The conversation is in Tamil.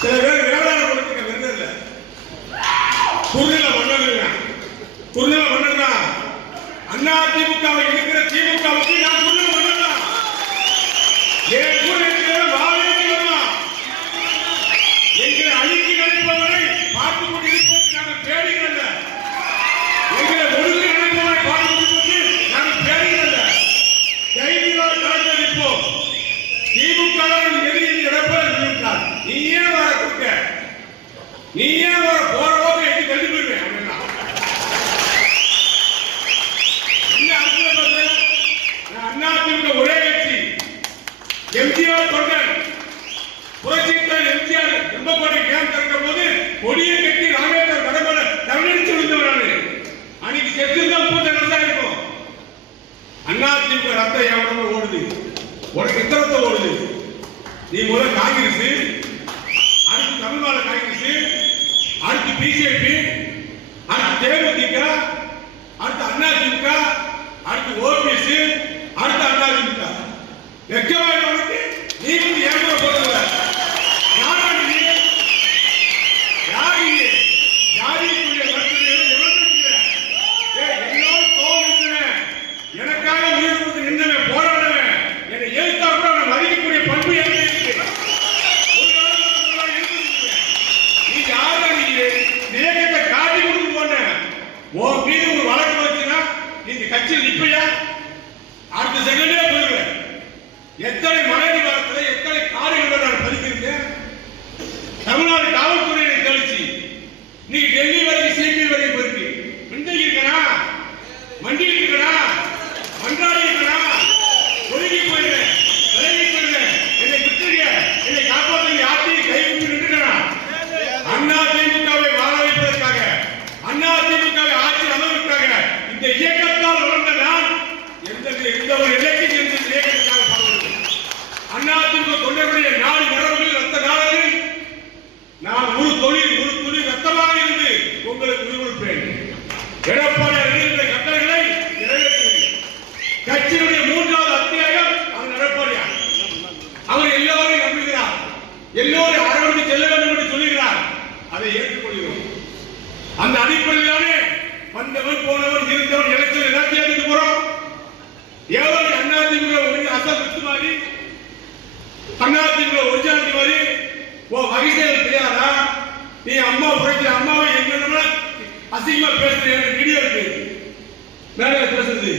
சில பேர் வேளாண் குலத்துக்கு வெறும் இல்லை, குறுநில மன்னர்கள். குறுநில மன்னர் தான் அண்ணா திமுகவை இருக்கிற திமுகவுக்கு நான் குறுநில மன்னர் தான். என் கூட இருக்கிற வாழைக்கிறோமா எங்களை அழித்து நினைப்பவரை பார்த்துக் கொண்டு இருப்பதற்கு நாங்கள் பேடுகிறல்ல, எங்களை ஒழுங்கு நினைப்பவரை பார்த்துக் கொண்டிருப்பதற்கு நாங்கள் பேடுகிறல்ல. கைதிகளால் கலந்து நிற்போம். திமுக எதிரி நடப்பது திமுக. நீ ஏன் வர கொடுக்க, நீ ஏன் வர போறவோக எட்டி தள்ளி போயிருவேன் அப்படின்னா அண்ணா திமுக ஒரே கட்சி. எம்ஜிஆர் தொண்டன் புரட்சித்தலைவர் எம்ஜிஆர் எம்பக்கோட்டை கேம் திறக்கும் போது கொடியை கட்டி ராமேஸ்வரம் கடம்பல தமிழடிச்சு விழுந்தவரானு. அன்னைக்கு செத்துதான் 30 வருஷம் இருக்கும். அண்ணா திமுக ரத்தம் எவ்வளவு ஓடுது, உனக்கு எத்தனை ஓடுது? நீ முதல்ல காங்கிரஸ், அடுத்து தமிழ்நாடு காங்கிரஸ், அடுத்து பிஜேபி, அடுத்து தேமுதிக, அடுத்து அண்ணா திமுக, அடுத்து ஓபிஎஸ், அடுத்து அண்ணா திமுக. வெக்கமாக உனக்கு நீ வந்து ஏற்கனவே போடுற யாரா நீ? யார் நீ? யாரிக்குரிய வர்த்தனை என்னோட கோவிக்கிறேன். எனக்காக உயிர் கொடுத்து நின்றவன், போராடுவேன், என்னை எழுத்தா கூட நான் மதிக்கக்கூடிய பண்பு எனக்கு இருக்கு. ஒரு காலத்தில் நீ யாரா? நீ இயக்கத்தை காட்டி கொடுத்து போன உன் மீது ஒரு வழக்கு வச்சுன்னா நீங்க கட்சியில் நிப்பையா? அடுத்த செகண்டே போயிருவேன். எத்தனை மனைவி காலத்தில் எத்தனை காரியங்களை நான் பதித்திருக்கேன். தமிழ்நாடு காவல்துறையை கழிச்சு நீங்க டெல்லி வரைக்கும் சிபிஐ வரைக்கும் போயிருக்கு. மிண்டை இருக்கா, மண்டி இருக்கா, மன்றாடி இருக்கா, ஒழுங்கி போயிருவேன், விலகி போயிருவேன். என்னை விட்டுருங்க, என்னை காப்பாற்ற யார்த்தையும் கை விட்டு நின்றுட்டா. அண்ணா திமுகவை வாழ வைப்பதற்காக, அண்ணா திமுகவை ஆட்சி அமைப்பதற்காக இந்த இயக்கத்தால் வளர்ந்த நான் எந்த ஒரு இலக்கை சென்று இயக்கத்திற்காக பாடுபடுவேன். அண்ணா திமுக தொண்டர்களுடைய நாடு நரம்புகள் ரத்த நாளில் நான் ஒரு துளி ரத்தமாக இருந்து உங்களுக்கு உருவெடுப்பேன். எடப்பாடி அறிவித்த கட்டளைகளை நிறைவேற்றுவேன். கட்சியினுடைய 3வது அத்தியாயம் அவர் எடப்பாடியார். அவர் எல்லோரையும் நம்புகிறார், எல்லோரும் அரவணைத்து செல்ல வேண்டும் என்று சொல்லுகிறார். அதை ஏற்றுக்கொள்கிறோம். அந்த அடிப்படையிலானே வந்தவன் போனவன் இருந்தவன் எலெக்ஷன் எல்லாத்தையும் ஏற்றுட்டு போறோம். எவ்வளவு அண்ணா திமுக ஒரு அசத்து மாதிரி, அண்ணா திமுக ஒரிஜினாலிட்டி மாதிரி ஓ வகைசேல் தெரியாதா? நீ அம்மா புரட்சி அம்மாவை எங்க அசிங்கமா பேசுற வீடியோ இருக்கு, மேல பேசுறது